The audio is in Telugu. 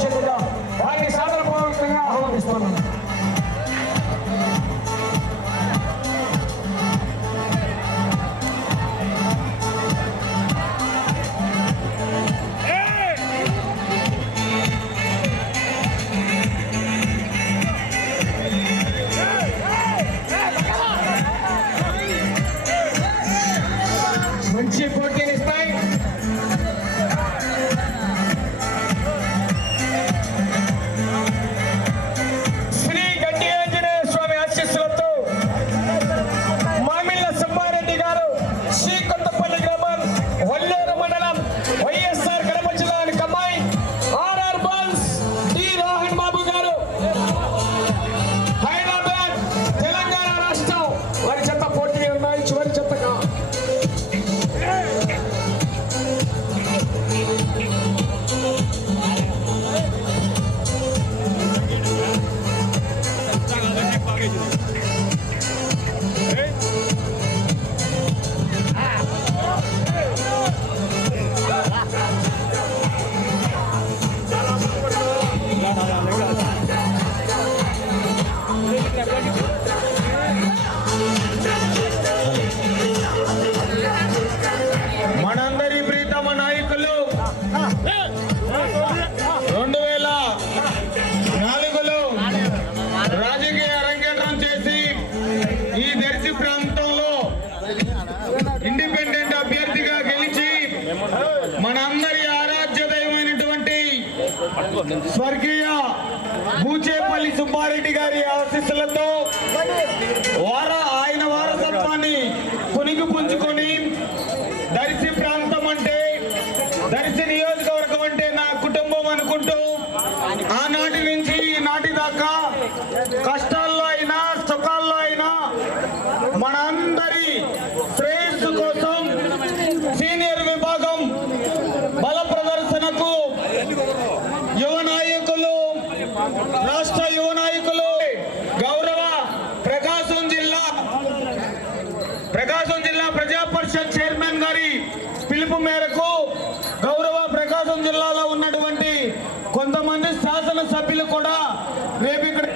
সেগুলো రెండు వేల నాలుగులో రాజకీయ అరంగేట్రం చేసి ఈ దర్శి ప్రాంతంలో ఇండిపెండెంట్ అభ్యర్థిగా గెలిచి మనందరి ఆరాధ్య దైవమైనటువంటి స్వర్గీయ భూచేపల్లి సుబ్బారెడ్డి గారి ఆశీస్సులతో వారా కష్టాల్లో అయినా సుఖాల్లో అయినా మనందరి శ్రేయస్సు కోసం సీనియర్ విభాగం బల ప్రదర్శనకు యువ నాయకులు రాష్ట్ర యువ నాయకులు గౌరవ ప్రకాశం జిల్లా ప్రకాశం జిల్లా ప్రజా పరిషత్ చైర్మన్ గారి పిలుపు మేరకు గౌరవ ప్రకాశం జిల్లాలో ఉన్నటువంటి కొంతమంది శాసనసభ్యులు కూడా రేపు ఇక్కడ